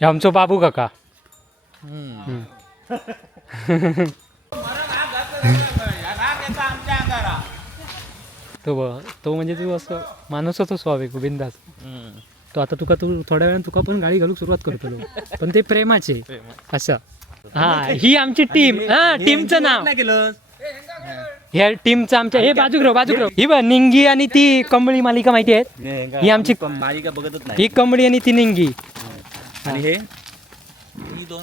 हे आमचो बाबू काका. तो म्हणजे तू असं माणूसच स्वावे बिंदास. तो आता तू थोड्या वेळाने तुका पण गाडी घालूक सुरुवात करतो, पण ते प्रेमाचे असं. हा, ही आमची टीम. हा, टीमचं नाव ह्या टीमचं आमच्या. हे बाजूक ही बघ, निंगी आणि ती कंबळी मालिका माहिती आहेत. ही आमची मालिका बघतच नाही. ही कंबळी आणि ती निंगी. आणि हे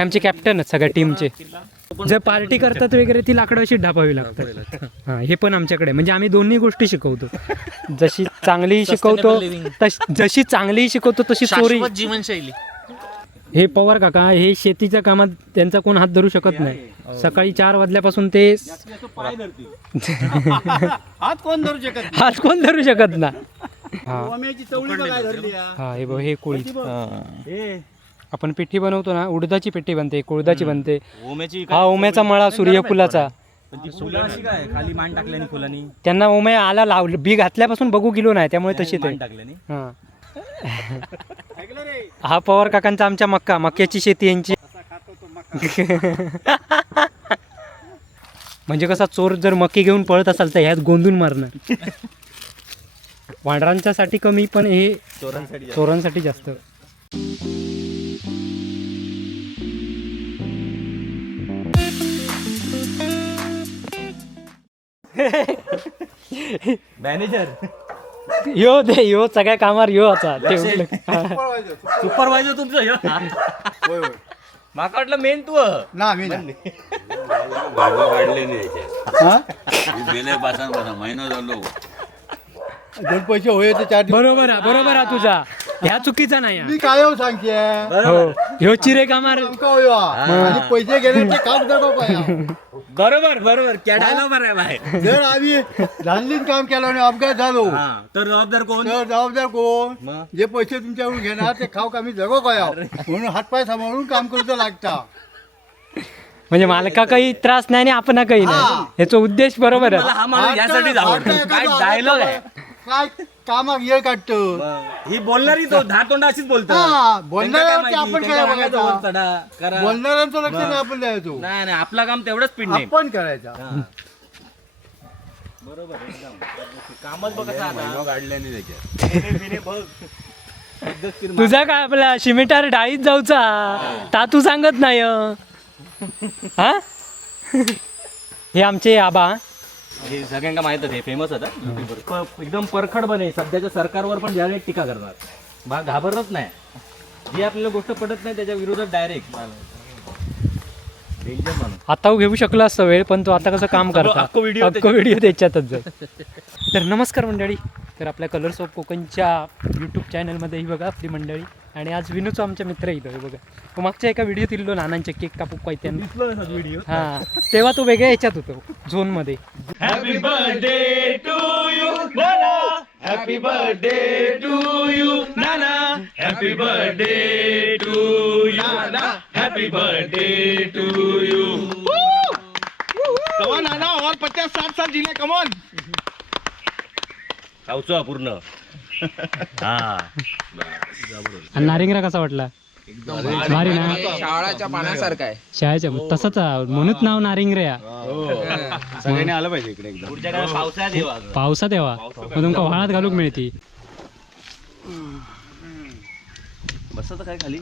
आमचे कॅप्टन सगळ्या टीमचे. जर पार्टी करतात वगैरे ती लाकडं अशी ढापावी लागतात. हा, हे पण आमच्याकडे म्हणजे आम्ही दोन्ही गोष्टी शिकवतो. जशी चांगलीही शिकवतो तशी चोरी. जीवनशैली. हे पवार काका हे शेतीच्या कामात त्यांचा कोण हात धरू शकत नाही. सकाळी 4 वाजल्यापासून ते हात कोण धरू शकत ना. हा, हे बघ, हे कोळी. आपण पिठी बनवतो ना, उडदाची पिठी बनते, कोळदाची बनते. हा, ओम्याचा मळा सूर्यफुलाचा. खाली मान टाकल्याने फुलांनी त्यांना ओम्या आला लावलं, बी घातल्यापासून बघू गेलो नाही, त्यामुळे तशी ते. हा, हा पवार काकांचा आमच्या मक्याची शेती यांची. म्हणजे कसा चोर जर मक्की घेऊन पळत असाल तर ह्यात गोंधून मारणार. वांढरांच्या साठी कमी, पण हे चोरांसाठी जास्त. मॅनेजर यो सगळ्या कामावर यो आता सुपरवायझर तुमचं. माका वाटलं मेन तू ना. मी काढले नाही गेले पासून महिना झालो. 2 पैसे होय ते 4 बरोबर हा तुझा. ह्या चुकीचा नाही. मी काय सांगते हो, ह्यो चिरे कामार. आणि पैसे गेले ते काम करतो. बरोबर कॅडायला बरं. जर आम्ही धानलीन काम केलं आणि अपघात झालो तर जबाबदार कोण? जे पैसे तुमच्याकडून घेणार ते खाऊ आम्ही जगो काय म्हणून हातपाय सांभाळून काम करूचं लागता. म्हणजे मालका काही त्रास नाही आणि आपण काही नाही. याचा उद्देश बरोबर आहे. हा माणूस यासाठीच आवडतो. काय डायलॉग आहे. काय कामाक येळ काढतो. ही बोलणारी तो 10 तोंड अशीच बोलतो. बोलणाऱ्यावरती आपण काय बघायचं. बोलणाऱ्यांचं लक्ष नाही आपण द्यायचो. नाही आपलं काम तेवढंच स्पीड नाही आपण करायचा. बरोबर कामच बघ कसं काढले नाही त्याच्यात. तुझा काय आपला शिमिटार डाळीत जाऊचा ता तू सांगत नाही. हा, हे आमचे आबा. हे सगळ्यांना माहितच आहे, फेमस होता. एकदम परखड बने. सध्याच्या सरकारवर पण डायरेक्ट टीका करणार. घाबरत नाही. जी आपल्याला गोष्ट पडत नाही त्याच्या विरोधात डायरेक्ट. आता घेऊ शकला असतं वेळ, पण तो आता कसं काम करता व्हिडिओ त्याच्यातच जाईल. तर नमस्कार मंडळी. तर आपल्या कलर्स ऑफ कोकणच्या यूट्यूब चॅनलमध्ये ही बघा आपली मंडळी. आणि आज विनूचा आमचा मित्र येतो बघा. तो मागच्या एका व्हिडिओत इल्लो नानांचे केक कापूक पाहिजे व्हिडिओ. हा, तेव्हा तो वेगळ्या ह्याच्यात होतो, झोन मध्ये. Happy birthday to you Nana. Happy birthday to you Nana. Happy birthday to you Nana. Happy birthday to you. Come on Nana, और 50-60 साल जीले. कमॉन खाऊचो पूर्ण. हा, नारिंगरा कसा वाटला? भारी ना. शाळाच्या पाण्यासारखा आहे. शाळेच्या तसंच म्हणूनच नाव नारिंगऱ्या. सगळ्यांनी आलं पाहिजे इकडे एकदम. पुढच्या काळात पावसाळ्यात येवा. पावसात यावा मग तुमका व्हाळात घालूक मिळती. बसत काय खाली.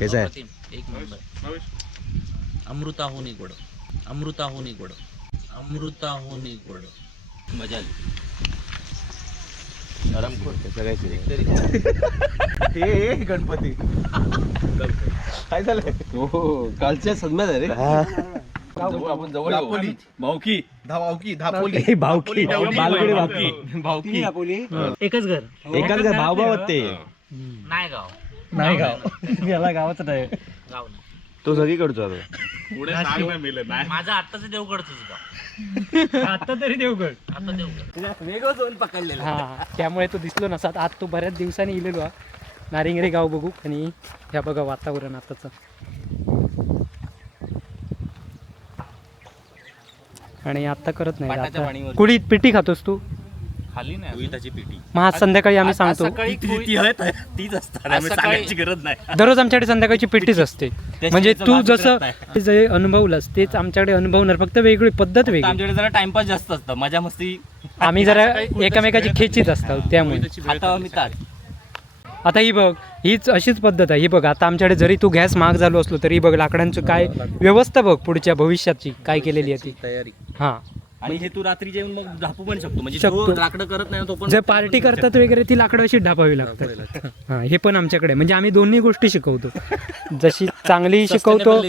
कसं आहे? एक नंबर. अमृताहून गोड. अमृताहून गोड. अमृताहून गोड. मजा आली. हे गणपती काय झालं. हो, कालच्या सदम्यात आहे रे. आपण जवळ भाऊकी धावकी भाऊकी भाऊकी एकच घर. एकाच घर भाऊ भाऊ ते नाही गाव. नाही गाव. याला गावाचं नाही. गाव नाही. तो सगळीकडचा आता. माझं आत्ताच देवगडचंच गाव. आता तरी देवगड. आता देवगड. वेगळं झोन पकडलेलं. हा, त्यामुळे तो दिसलो नसत. आज तो बऱ्याच दिवसांनी इलेलो नारिंगरे गाव बघू. आणि ह्या बघा वातावरण आताच. आणि आता करत नाही. पाटाच्या आता पाणीवर. कुडीत पिठी खातोस तू? खाली नाही कोयताची पेटी मग आज संध्याकाळी आम्ही सांगतो सकाळी तीच असतात आम्ही सकाळी- सांगायची गरज नाही. दररोज आमच्याकडे संध्याकाळची पेटीच असते. म्हणजे त्याची तू लाभ जसं करत जे अनुभवलंस तेच आमच्याकडे अनुभवणार, फक्त वेगळी पद्धत वेगळी. आमच्याकडे जरा टाइमपास जास्त असतं, मजा मस्ती. आम्ही जरा एकमेकाची खेचीत असतो त्यामुळे. आता मी ताट आता ही बघ, हीच अशीच पद्धत आहे. ही बघ, आता आमच्याकडे जरी तू गॅस महाग झालो असलो तरी बघ लाकडांचं काय व्यवस्था बघ पुढच्या भविष्याची काय केलेली आहे ती. तयारी. हा, आणि हे तू रात्री जेवून मग झापू पण शकतो, म्हणजे शकतो. जो लाकडं करत नाही तो पण जे पार्टी करतात वगैरे ती लाकडं अशी ढापावी लागतात. हा, हे पण आमच्याकडे आहे. म्हणजे आम्ही दोन्ही गोष्टी शिकवतो. जशी चांगलीही शिकवतो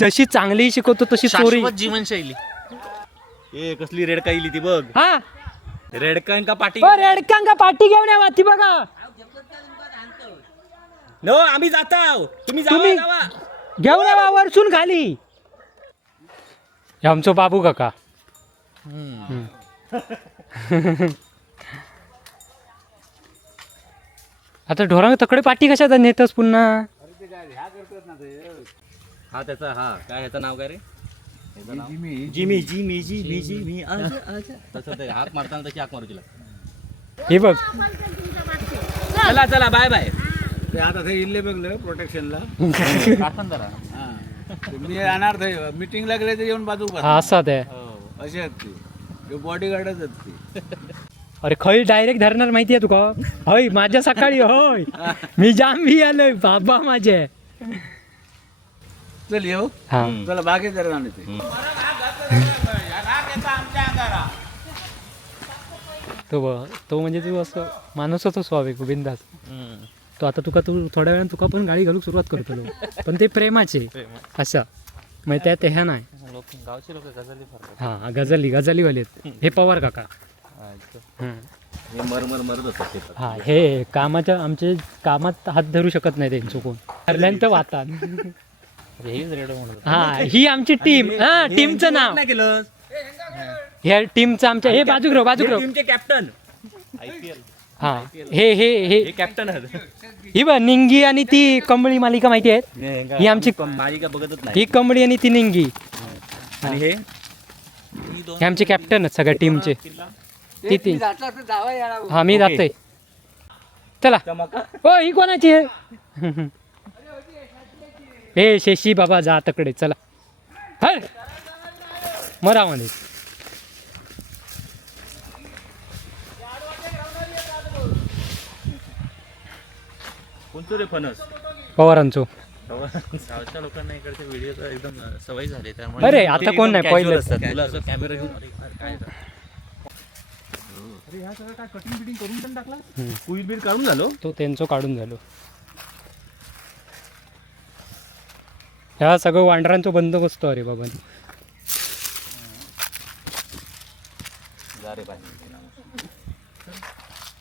जशी चांगलीही शिकवतो तशी चोरी. शाश्वत जीवनशैली. ए कसली रेडका इली ती बघ. हा, रेडका का पाटी. रेडकांका पार्टी घेऊन यावा ती बघा. नो आम्ही जाताव, तुम्ही तुम्ही- जावा. घेऊन यावा वरसून खाली. हे आमचो बाबू काका. आता ढोरांग तकडे पाठी कशात नेतस पुन्हा. हा त्याचा काय ह्याचं नाव काय रे? जिमी जिमी जिमी जिमी आजा आजा. तसं ते हात मारताना तशी हाक मारू तिला. हे बघ, चला चला बाय बाय. ते आता ते इल्ले बघलं प्रोटेक्शनला काठण जरा. मी येणार मिटिंगला गेले तर येऊन बाजू हा असा ते. असे आहेत ते बॉडीगार्डच आहेत ते. अरे खय डायरेक्ट धरणार माहितीये तुका. होय माझ्या सकाळी होय मी जाम भी आलोय बाबा माझे. चल येऊ हा, चला बागे जरा जाणे ते. तो म्हणजे तू असं माणूस होतो स्वाभाविक बिंदास. तो आता तुका तू थोड्या वेळानं तुका पण गाडी घालूक सुरुवात करतो. पण ते प्रेमाचे असं मग त्यात ह्या नाही. गावचे लोक गजाली फरक. हा, गजालीवाले आहेत. हे पवार काका. हा. हे मरमर मरत असतात ते. हा, हे कामाच्या आमचे कामात हात धरू शकत नाही त्यांचं कोण. ठरल्यानंतर वातात. हेच रेडो म्हणत. हा, ही आमची टीम. हा, टीमचं नाव. नाही केलं. ह्या टीमचं आमच्या हे बाजूक राव. टीमचे कॅप्टन. हा, हे कॅप्टन ही बघ निंगी आणि ती कंबळी मालिका माहिती आहेत. ही आमची मालिका बघतच नाही. ही कंबळी आणि ती निंगी आणि हे हे आमचे कॅप्टन आहेत सगळ्या टीमचे. ती ती हा, मी जातोय. चला. हो, ही कोणाची आहे. हे शेशी बाबा जा तकडे. चला हर मरामध्ये. कोणतो रे फणस? पवारांचो. गावच्या लोकांना इकडचे व्हिडिओ एकदम सवय झाली त्यामुळे. अरे आता कोण नाही पहिले. तुला असं कॅमेरा घेऊन काय कुईल बीर काढून झालो. तो त्यांचं काढून झालो. ह्या सगळं वांढरांचा बंदोबस्त अरे बाबा.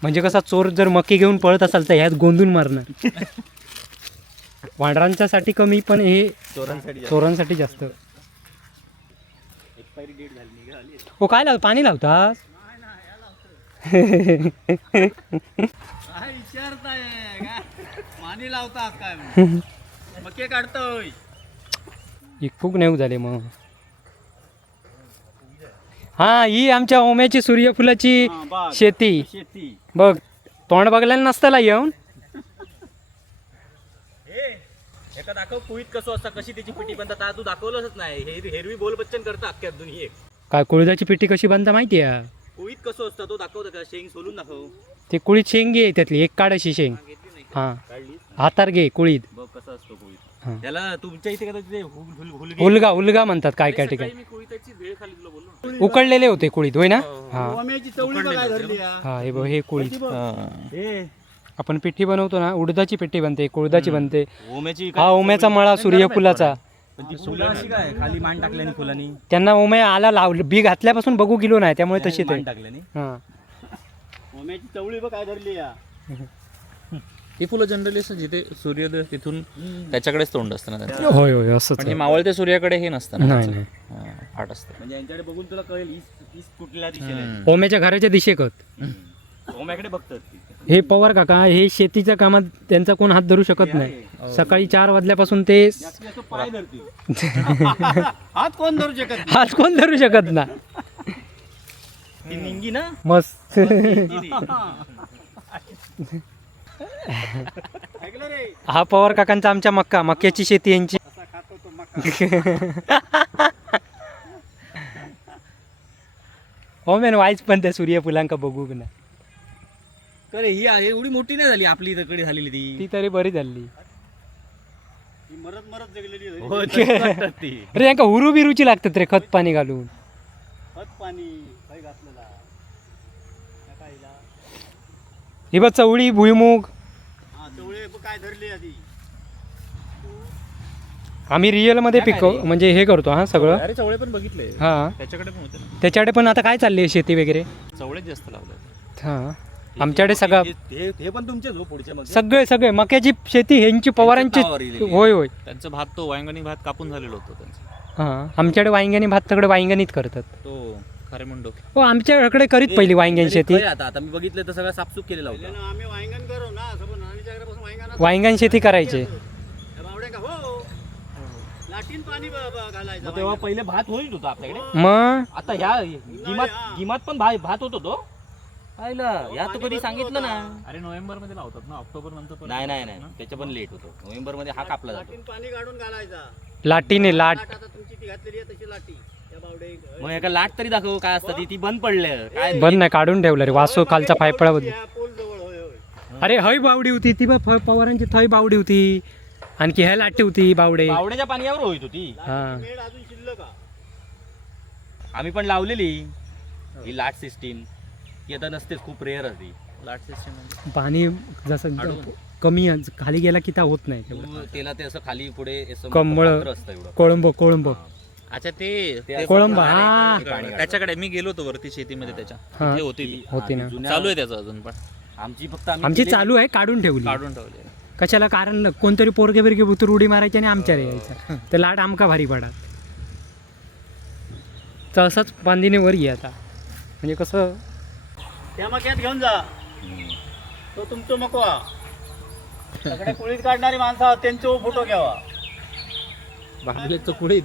म्हणजे कसा चोर जर मकी घेऊन पळत असाल तर ह्यात गोंधून मारणार. वांढरांच्या साठी कमी पण हे चोरांसाठी जास्त. हो काय लाव पाणी लावतास. काय विचारताय काय पाणी लावतात काय मके काढतोय. खूप नेऊ झाले मग. हा, ही आमच्या ओम्याची सूर्यफुलाची शेती. शेती. बघ तोंड बघायला नसताला येऊन. एका दाखव कुईत कसं असतं, कशी त्याची पिटी बनतात. तू दाखवलंच नाही. हेरवी बोल बच्चन करता अख्ख्या दुनियेत. काय कुळदाची पिठी कशी बांधता माहिती आहे. कुईत कसं असतं तो दाखवतं का? शेंग सोलून दाखव. ते कुळीत शेंगी आहे त्यातली एक काढायची शेंग. हा, काढली हातार घे कुळीत. बघ कसं असतो कुईत. हा. त्याला तुमच्या इथे का ते हुलगी. उलगा म्हणतात काय काय ठिकाणी. मी कुळीताची भेळ खाली तुला बोललो. उकडलेले होते कुळीत होय ना. हा ओम्याची चवळी बघा धरली हा. हा, हे बघ हे कुळीत. हे आपण पिठी बनवतो ना, उडदाची पिठी बनते, कुळदाची बनते. ओम्याची हा ओम्याचा मळा सूर्यफुलाचा. पण ती फुलं अशी काय खाली मान टाकल्याने फुलांनी. त्यांना ओम्या आला लावलं बी घातल्यापासून बघू गेलो नाही त्यामुळे तशी ते. मान टाकल्याने. हा, ओम्याची चवळी बघ काय धरली हा. ही फुलं जनरली असं जिथे सूर्योदय तिथून त्याच्याकडेच तोंड असतं ना त्यांचं. होय होय असंच पण आहे. हे मावळते सूर्याकडे हे नसतं ना नाही त्यांचं. नाही, आठ असतं. म्हणजे यांच्याकडे बघून तुला कळेल ईस कुठल्या दिशेला आहे. ओम्याच्या घराच्या दिशेकत. ओम्याकडे बघतात ती. हे पवार काका हे शेतीच्या कामात त्यांचा कोण हात धरू शकत नाही. सकाळी 4 वाजल्यापासून ते जास्तीत जास्त पाय धरतील. हात कोण धरू शकत हात कोण धरू शकत ना. ती निंगी ना मस्त ऐकलं रे हा पवार काकांचा आमच्या मक्याची शेती यांची असा खातो तो मका. हो मॅन वाईच पण त्या सूर्यफुलांका बघू ना अरे ही एवढी मोठी नाही झाली आपली इकडे झालेली ती तरी बरी झाली ही मरत मरत जगलेली होती. हो तशी वाटतात ती. अरे यांका हुरू बिरूची लागतात रे खत पाणी घालून खत पाणी काही घातलेला त्या काहीला. ही बघ चवळी भुईमुग हा तेवढे काय धरली आधी. आम्ही रिअल मध्ये पिकव म्हणजे हे करतो हा सगळं अरे चवळे पण बघितले हा त्याच्याकडे पण होते ना त्याच्याकडे पण आता काय चालली आहे शेती वगैरे चवळेच जास्त लावले हा आमच्याकडे सगळं हे पण तुमचेच हो पुढच्या मध्ये सगळे मक्याची शेती ह्यांची पवारांची होय होय त्यांचं भात तो वांगणी भात कापून झालेलं होतं त्यांचं हा आमच्याकडे वांग्यानी भात सगळं वांग्यानीच करतात तो खरे म्हणतो हो आमच्याकडे करीत पहिली वांग्याची शेती आता मी बघितलं तर सगळं साफसूफ केलेला होता त्यानं आम्ही वांगण करू ना असं नानीच्या घरापासून वांगण वांग्यान शेती करायची बावड्या का हो लाटीन पाणी घालायचं. मग तेव्हा पहिले भात होईल होता आपल्याकडे मग आता ह्या गिमात पण भात होतो तो पाहिलं या तू कधी सांगितलं ना अरे नोव्हेंबर मध्ये लावतात ना ऑक्टोबर नंतर पण नाही त्याच्या पण लेट होतो नोव्हेंबर मध्ये हा कापला जातो लाटीन पाणी काढून घालायचा. लाटीने लाट लाट आता तुमची ती घातलेली आहे तशी लाटी त्या बावडे मग एका लाट तरी दाखव काय असतं ती बंद पडलं काय बंद नाही काढून ठेवलं रे वासो खालचा फायपळा बदल पोल जवळ होय होय. अरे हय बावडी होती ती बघ पवारांची थय बावडी होती आणखी ह्या लाटी होती बावडे पावड्याच्या पाण्यावर होईत होती हा मेड अजून शिल्लक का आम्ही पण लावलेली ही लाट सिस्टीम ती आता नसतेच खूप रेअर असते लाट सिस्टम म्हणजे पाणी जसं कमी खाली गेला की त्या होत नाही तेवढं. त्याला ते असं खाली पुढे असं कमळ. पात्र असतं एवढं कोळंब अच्छा ते कोळंब पाणी हा काढायचं. त्याच्याकडे मी गेलो होतो वरती शेतीमध्ये त्याच्या हा. तिथे होती ती. होती ना चालू आहे त्याचं अजून पण आमची फक्त आम्ही आमची केलेली. चालू आहे काढून ठेवली काढून ठेवले कशाला कारण कोणतरी पोरगे बिरगे उतर उडी मारायची आणि आमच्या रे यायचा तर लाट आमका भारी पडा तसंच बांधीने वर ये आता म्हणजे कसं त्या मक्यात घेऊन जा तो तुमचं मकवा सगळे कुळीत काढणारी माणसं आहोत त्यांचे फोटो घ्यावा बांगल्याचं पुढे